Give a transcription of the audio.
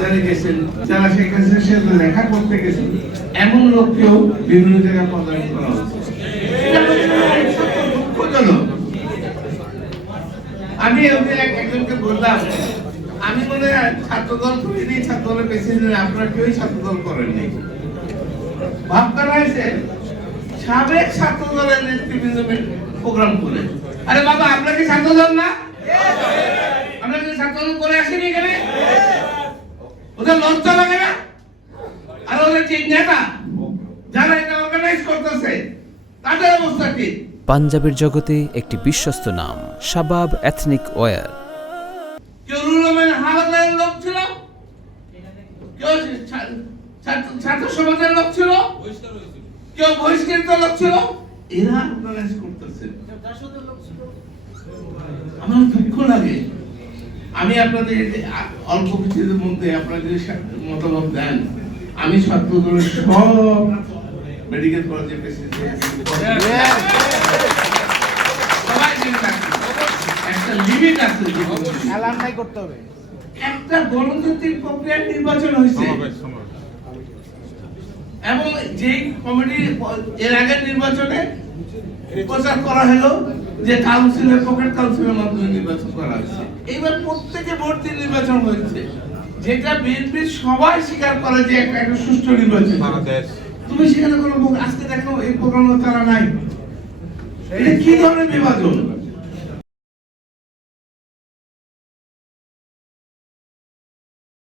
বাজারে গেছেন, যারা শেখ হাসিনার সাথে দেখা করতে গেছেন, এমন লোককেও বিভিন্ন জায়গায় পদায়ন করা হচ্ছে। দুঃখজনক। আমি একজনকে বললাম, আমি মনে হয় ছাত্রদল করিনি, ছাত্রদলের প্রেসিডেন্ট, আপনারা কেউই ছাত্রদল করেননি। ভাব করা হয়েছে সাবেক ছাত্রদলের নেতৃবৃন্দ প্রোগ্রাম করে। আরে বাবা, আপনারা কি ছাত্রদল না? আমরা কি ছাত্রদল করে আসিনি এখানে? ওদের লজ্জা লাগে না? আর ওদের ঠিক নেতা যারা এটা অর্গানাইজ করতেছে তাদের অবস্থা কি? পাঞ্জাবের জগতে একটি বিশ্বস্ত নাম, শাবাব এথনিক ওয়্যার। কেউ রুলমেন হাওলাদারের লোক ছিল, কেউ ছাত্র সমাজের লোক ছিল, কেউ বহিষ্কৃত লোক ছিল, এরা অর্গানাইজ করতেছে। আমার দুঃখ লাগে। আমি আপনাদের অল্প কিছুদের মধ্যে আপনাদের মতামত দেন, আমি ছাত্রদলের সব মেডিকেল কলেজের প্রেসিডেন্ট একটা লিমিট আছে, অ্যালামনাই করতে হবে। একটা গণতান্ত্রিক প্রক্রিয়ার নির্বাচন হয়েছে এবং যে কমিটি এর আগের নির্বাচনে প্রচার করা হলো যে কাউন্সিলের পকেট কাউন্সিলের মাধ্যমে নির্বাচন করা হয়েছে। এইবার প্রত্যেকে ভোট দিয়ে নির্বাচন হয়েছে, যেটা বিএনপির সবাই স্বীকার করে যে একটা সুষ্ঠু নির্বাচন। তুমি সেখানে কোনো আজকে দেখো এই প্রোগ্রাম তারা নাই, এটা কি ধরনের বিভাজন?